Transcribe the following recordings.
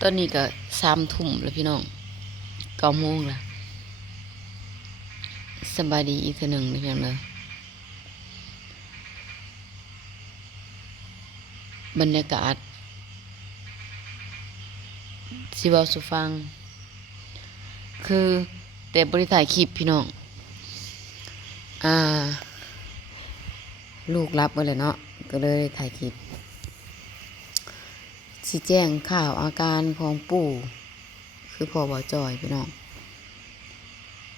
ตอนนี้ก็3 ทุ่มแล้วพี่น้อง9 โมงละสบายดีอีกทีหนึ่งนะพี่น้องเลยบรรยากาศสิเว้าสู่ฟัง คือแต่บริถ่ายคลิปพี่น้องอ่า ลูกรับมาเลยเนาะก็เลยถ่ายคลิปสิแจ้งข่าวอาการของปู่คือพ่อบ่จอยพี่น้อง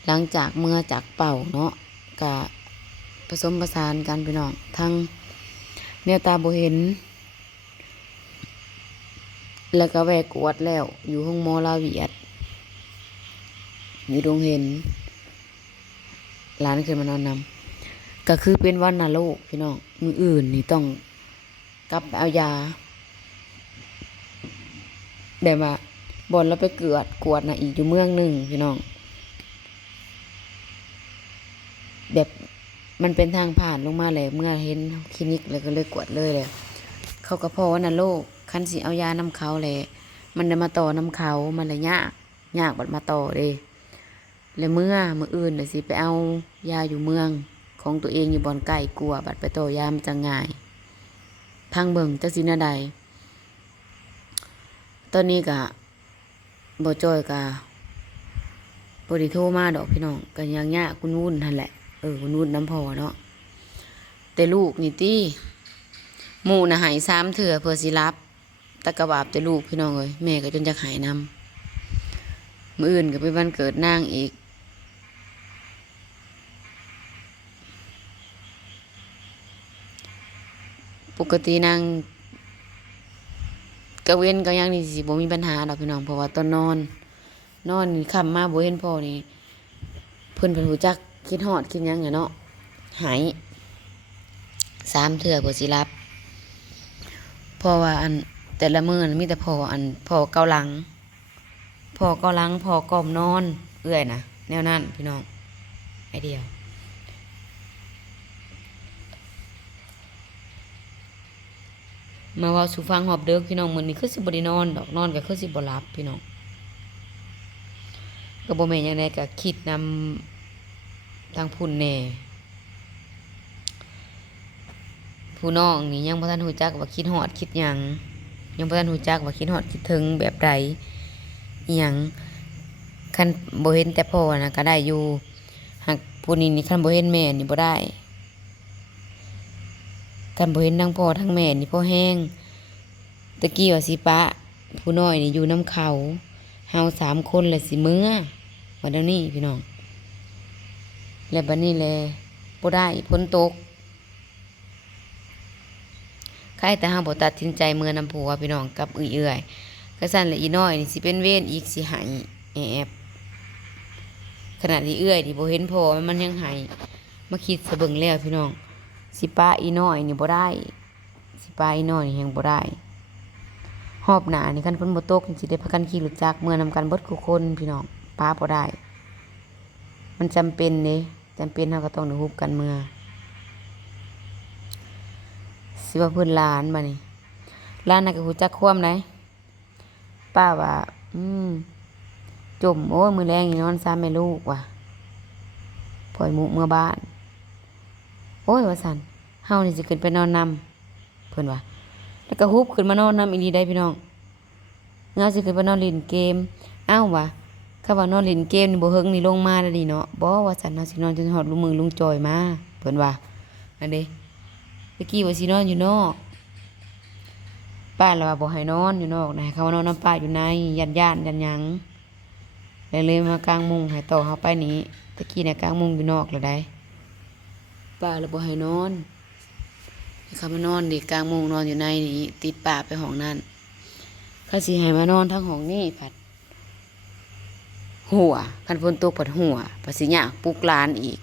หลังจากเมื่อจากเป่าเนาะกะผสมประสานกันพี่น้องทั้งแนวตาบ่เห็นแล้วก็แวกกวดแล้วอยู่ห้องหมอลาเวียดอยู่ดงเห็นร้านขึ้นมานอนนำก็คือเป็นวัณโรคพี่น้องมืออื่นนี่ต้องกลับไปเอายาแบบว่าบอลแล้วไปเกิดกวดนะอีกอยู่เมืองหนึ่งพี่น้องแบบมันเป็นทางผ่านลงมาเลยเมื่อเห็นคลินิกแล้วก็เลยกวดเลยเลยเขาก็พอวัณโรคคันสิเอายานำเขาเลยมันได้มาต่อนำเขามันเลยยากบัดมาต่อเลยแล้วมืออื่นน่ะสิไปเอายาอยู่เมืองของตัวเองอยู่บ่อนใกล้กลัวบัดไปต่อยามันจะง่ายทางเบิ่งจักสิแนวใดตอนนี้ก็บ่จ้อยก็บ่ได้โทรมาดอกพี่น้องก็ยังยากคุณวุ่นหั่นแหละคุณวุ่นน้ำพอเนาะแต่ลูกนี่ติหมู่น่ะหาย3 เทื่อเพื่อสิรับตะกะบาบแต่ลูกพี่น้องเอ้ยแม่ก็จนจะหายนำมื้ออื่นก็เป็นวันเกิดนางอีกปกตินางกะเว้นก็ยังนี่สิบ่มีปัญหาดอกพี่น้องเพราะว่าตอนนอนนี่ค่ำมาบ่เห็นพ่อนี่เพิ่นรู้จักคิดฮอดคิดหยังอะเนาะหาย3 เทื่อเพื่อสิรับเพราะว่าอันแต่ละมื้อมีแต่พ่อเกาหลังพ่อก้มนอนเอื้อยนะแนวนั้นพี่น้องไอเดียวมาเว้าสู่ฟังหอบเด้อพี่น้องมื้อนี้คือสิบ่ได้นอนดอกนอนก็คือสิบ่หลับพี่น้องก็บ่แม่นหยังใดก็คิดนำทางพุ่นแน่ผู้น้องนี่ยังบ่ทันรู้จักว่าคิดฮอดคิดหยังยังบ่ทันรู้จักว่าคิดฮอดคิดถึงแบบใดอิหยังคันบ่เห็นแต่พ่อน่ะก็ได้อยู่หากผู้นี้นี่คันบ่เห็นแม่นี่บ่ได้คันบ่เห็นทั้งพ่อทั้งแม่นี่พ่อแห้งตะกี้ว่าสิปะผู้น้อยนี่อยู่น้ำเขาเฮา3 คนเลยสิมื้อวันเดี๋ยวนี้พี่น้องแล้วบัดนี้แลบ่ได้ฝนตกใครแต่เฮาบ่ตัดสินใจเมื่อนำผัวพี่น้องกับเอื้อยๆก็ซั่นแหละอีน้อยนี่สิเป็นเวรอีกสิหายแอบขนาดที่เอื้อยที่บ่เห็นพ่อมันยังหายมาคิดซะเบิ่งแล้วพี่น้องสิป้าอีน้อยนี่บ่ได้สิป้าอีน้อยนี่ยังบ่ได้หอบหน้านี่คันฝนบ่ตกสิได้พากันขี่รถจักรเมื่อนำกันเบิดทุกคนพี่น้องป้าบ่ได้มันจำเป็นเด้จำเป็นเฮาก็ต้องได้ฮู้กันเมื่อสิว่าเพิ่นหลานมานี่หลานน่ะก็ฮู้จักความใดป้าว่าจมโอ้ยมื้อแลงนี่นอนซ้ำแม่ลูกว่ะปล่อยหมู่เมื่อบ้านโอ้ยว่าซั่นเฮานี่สิขึ้นไปนอนนำเพิ่นว่าแล้วก็ฮุบขึ้นมานอนนำอีหลีได้พี่น้องเงาสิขึ้นไปนอนเล่นเกมอ้าวว่ะถ้าว่านอนเล่นเกมนี่บ่เฮิงนี่ลงมาแล้วนี่เนาะบ่ว่าซั่นเฮาสินอนจนฮอดลุงจอยมาเพิ่นว่าอันเด้ตะกี้ว่าสินอนอยู่นอกป้าแล้วว่าบ่ให้นอนอยู่นอกนะให้เขามานอนนำป้าอยู่ในย่านยันหยังเลยมากางมุ้งให้ต่อเฮาไปนี้ตะกี้น่ะกางมุ้งอยู่นอกแล้วได้ป้าแล้วบ่ให้นอนให้เขามานอนดิกางมุ้งนอนอยู่ในนี้ติดป้าไปห้องนั้นเขาสิให้มานอนทั้งห้องนี้ผัดหัวคันฝนตกผัดหัวผัดสิยากปลุกหลานอีก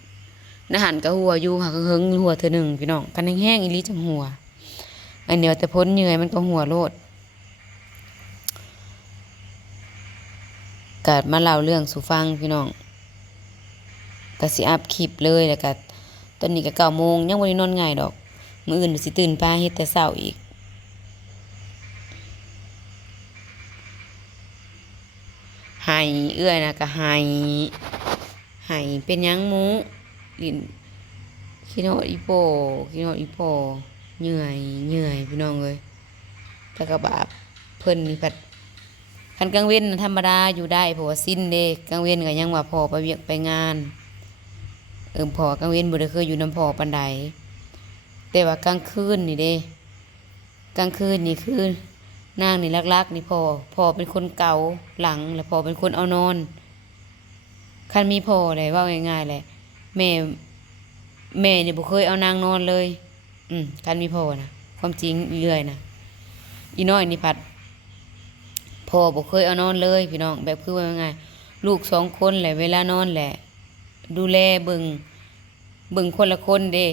นะหันก็หัวอยู่ค่ะเฮิงหัวเทื่อนึงพี่น้องกันแห้งๆอีหลีจังหัวอันเดียวแต่พ้นเหนื่อยมันก็หัวโลดก็มาเล่าเรื่องสู่ฟังพี่น้องก็สิอัพคลิปเลยแล้วก็ตอนนี้ก็9 โมงยังบ่ได้นอนง่ายดอกมื้ออื่นสิตื่นป่าเฮ็ดแต่เช้าอีก ไห้เอื้อยนะก็ไห้เป็นหยังหมูลิ้นขี้โนดอีโปเหนื่อยพี่น้องเอ้ยแต่ก็บาปเพิ่นนี่ผัดคันกลางเว้นน่ะธรรมดาอยู่ได้เพราะว่าสิ้นเด้กลางเว้นก็ยังว่าพ่อไปเวียกไปงานพ่อกลางเว้นบ่ได้เคยอยู่นำพ่อปานใดแต่ว่ากลางคืนนี่เด้กลางคืนนี่คือนางนี่ลักๆนี่พ่อเป็นคนเก่าหลังแล้วพ่อเป็นคนเอานอนคันมีพ่อได้เว้าง่ายๆแหละแม่นี่บ่เคยเอานางนอนเลยคันมีพ่อนะความจริงเรื่อยนะอีน้อยนี่ผัดพ่อบ่เคยเอานอนเลยพี่น้องแบบคือว่าง่ายลูก2คนแหละเวลานอนแหละดูแลเบิ่งคนละคนเด้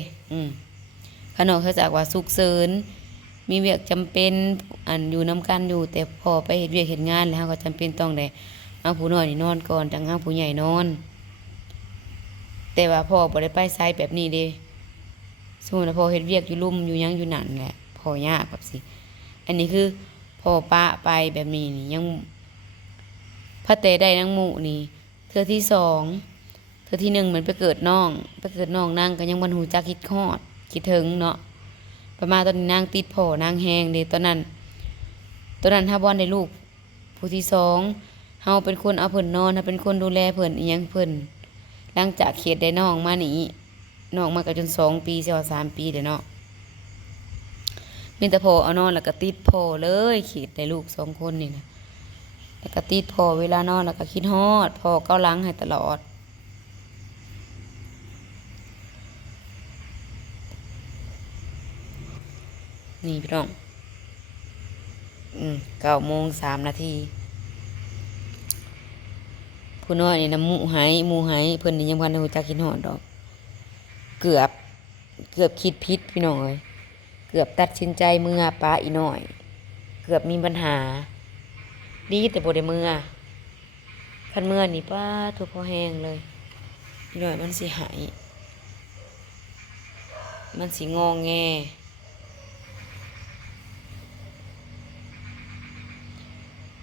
ขนอกจากว่าสุกเสริญมีเวียกจำเป็นอันอยู่นำกันอยู่แต่พอไปเฮ็ดเวียกเฮ็ดงานแล้วก็จำเป็นต้องได้เอาผู้น้อยนี่นอนก่อนจังเอาผู้ใหญ่นอนแต่ว่าพ่อบ่ได้ไปไสแบบนี้เด้สมมุติว่าพ่อเฮ็ดเวียกอยู่ลุ่มอยู่หยังอยู่นั่นแหละพ่อยากแบบสิอันนี้คือพ่อปะไปแบบนี้นี่ยังพระเตได้นางหมู่นี่เทื่อที่2เทื่อที่1เหมือนไปเกิดน้องนางก็ยังบ่ฮู้จักคิดฮอดคิดถึงเนาะประมาณตอนนี้นางติดพ่อนางแฮงเด้ตอนนั้นถ้าบ่ได้ลูกผู้ที่2เฮาเป็นคนเอาเพิ่นนอนเฮาเป็นคนดูแลเพิ่นอีหยังเพิ่นหลังจากเขตได้น้องมานี่น้องมาก็จน2ปีสิว่า3ปีเด้อเนาะมีแต่พ่อเอานอนแล้วก็ติดพ่อเลยเขตได้ลูก2คนนี่นะแล้วก็ติดพ่อเวลานอนแล้วก็คิดฮอดพ่อเกาหลังให้ตลอดนี่พี่น้อง9:03 นาทีผู้น้อยนี่นะหมู่หายเพิ่นนี่ยังบ่ทันได้รู้จักคิดฮอดดอกเกือบคิดผิดพี่น้องเอ้ยเกือบตัดสินใจเมื่อป้าอีน้อยเกือบมีปัญหาดีแต่บ่ได้เมื่อคันเมื่อนี่ป้าทุกพอแห้งเลยอีน้อยมันสิหายมันสิงอแง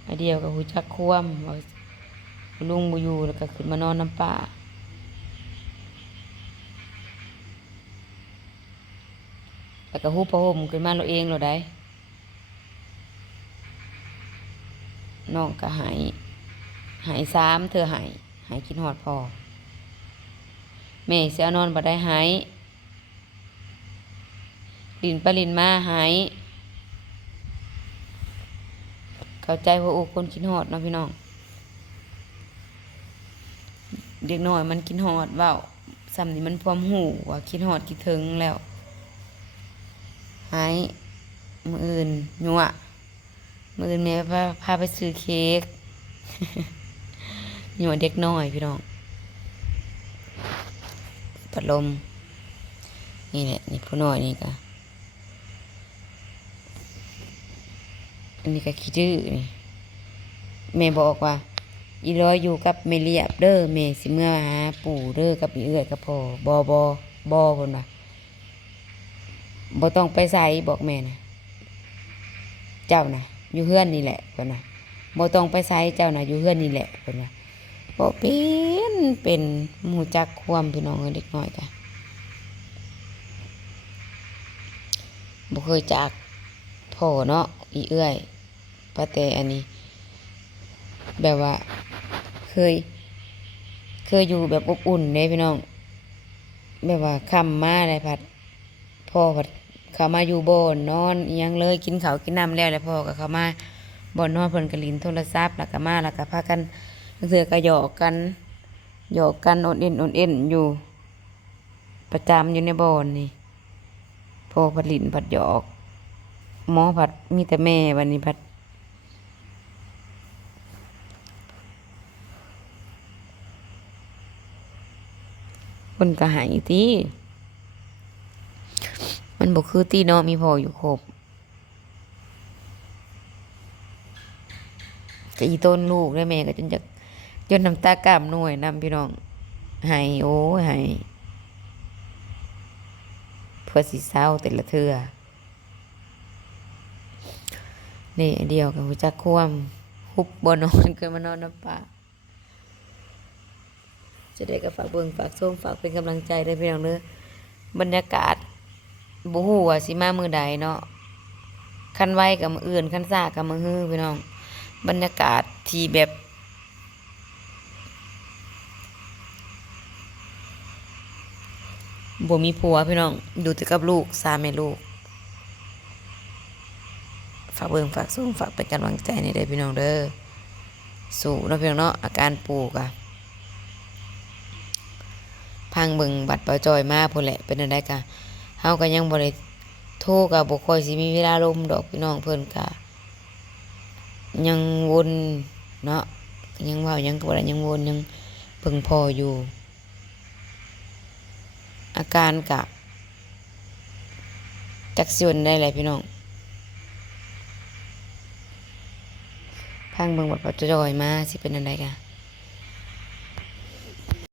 อันเดียวกับหูจักคว่ำว่าลุงบ่อยู่แล้วก็ขึ้นมานอนน้ำป้าแล้วก็ฮู้ผ้าห่มขึ้นมาเราเองเราได้น้องก็หาย3เธอหายคิดฮอดพ่อแม่สิเอานอนบ่ได้หายลินไปลินมาหายเข้าใจว่าโอ้คนคิดฮอดเนาะพี่น้องเด็กน้อยมันคิดฮอดเว้าซ้ำนี่มันพร้อมหูว่าคิดฮอดคิดถึงแล้วหายมื้ออื่นยั่วมื้ออื่นแม่พาไปซื้อเค้ก ยั่วเด็กน้อยพี่น้องพัดลมนี่แหละนี่ผู้น้อยนี่ก็อันนี้ก็ขี้ดื้อนี่แม่บอกว่าอีร้อยอยู่กับแม่เรียบเด้อแม่สิเมื่อหาปู่เด้อกับอีเอื้อยกับพ่อบ่เพิ่นว่าบ่ต้องไปไสบอกแม่นะเจ้าน่ะอยู่เฮือนนี่แหละเพิ่นว่าบ่ต้องไปไสเจ้าน่ะอยู่เฮือนนี่แหละเพิ่นว่าบ่เป็นหมู่จักความพี่น้องเด็กน้อยจ้ะบ่เคยจากพ่อเนาะอีเอื้อยป้าแต่อันนี้แบบว่าเคยอยู่แบบอบอุ่นเด้พี่น้องแบบว่าค่ำมาได้ผัดพ่อผัดเข้ามาอยู่บ่อนนอนอีหยังเลยกินข้าวกินน้ำแล้วพ่อก็เข้ามาบ่อนนอนเพิ่นก็ลิ้นโทรศัพท์แล้วก็มาแล้วก็พากันเทื่อก็หยอกกันอดเอ็นอยู่ประจำอยู่ในบ่อนนี่พ่อผัดลิ้นผัดหยอกหมอผัดมีแต่แม่วันนี้ผัดคนก็หายติมันบ่คือตีเนาะมีพ่ออยู่ครบก็อีต้นลูกได้แม่ก็จนน้ำตากล้ามหน่วยนำพี่น้องหายโอ้ยหายเพื่อสิเศร้าแต่ละเทื่อนี่เดียวกับหูจักคว่ำฮุบบ่นอนเกินมานอนน้ำปลา จะได้ก็ฝากเบิ่งฝากชมฝากเป็นกำลังใจได้พี่น้องเด้อบรรยากาศบ่ฮู้ว่าสิมามื้อใดเนาะคันไวกับมื้ออื่นคันช้ากับมื้อฮื้อพี่น้องบรรยากาศที่แบบบ่มีผัวพี่น้องอยู่แต่กับลูกสามแม่ลูกฝากเบิ่งฝากชมฝากเป็นกำลังใจให้ได้พี่น้องเด้อสู้เนาะพี่น้องเนาะอาการปู่กะพังเบิ่งบัดเปาจอยมาพุ่นแหละเป็นจังไดกะเฮาก็ยังบ่ได้โทรก็บ่ค่อยสิมีเวลาลมดอกพี่น้องเพิ่นก็ยังวนเนาะยังเว้ายังก็บ่ได้ยังวนยังเพิ่งพออยู่อาการกะจักสิวนได้แหละพี่น้องพังเบิ่งบัดเปาจอยมาสิเป็นจังไดกะ